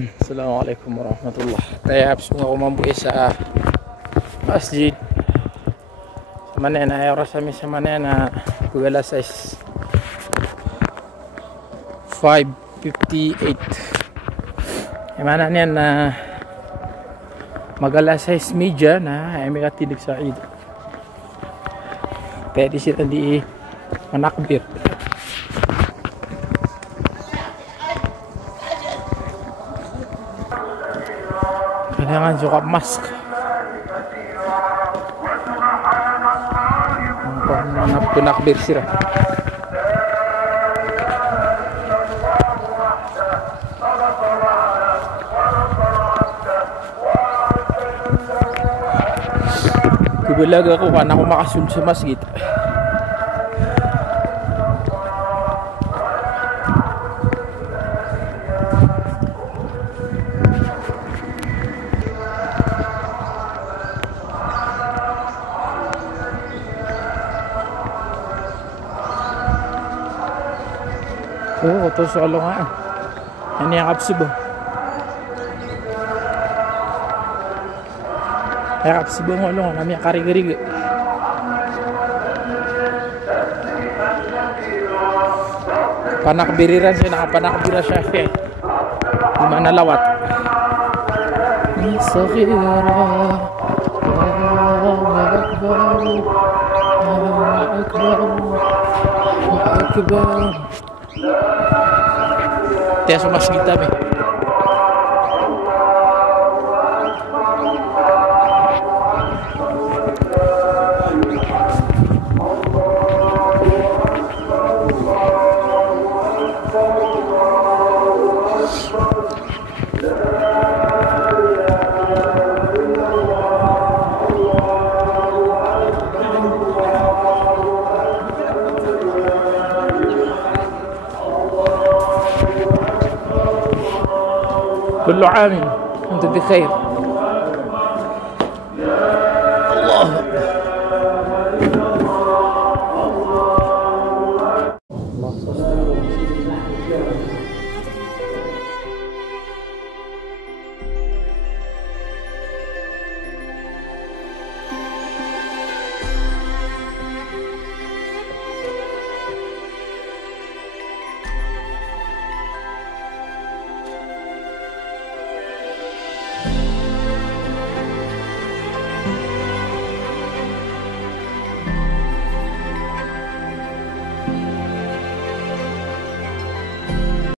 Assalamualaikum warahmatullah. Tayo semua kumambuhi sa masjid. Sa manena ay oras kami sa manena pagala 6 5:58. Mana niyan na magala 6 media na ay may katilig sa Eid. Kaya di sila di manakbir. Kailangan suka mask. Ang punakbir sila. Kubulag ako kana ako makasul sa masjid. Oo, ito sa alungaan. Yan yung kapsubo. Kaya kapsubo ng alungan. Kami yung karigirigi. Panakbiriran siya. Nakapanakbira siya. Di manalawat. Sakhira. Allahu Akbar. Allahu Akbar. Allahu Akbar. Tayo sa masjid kami. كل عام وانتم بخير.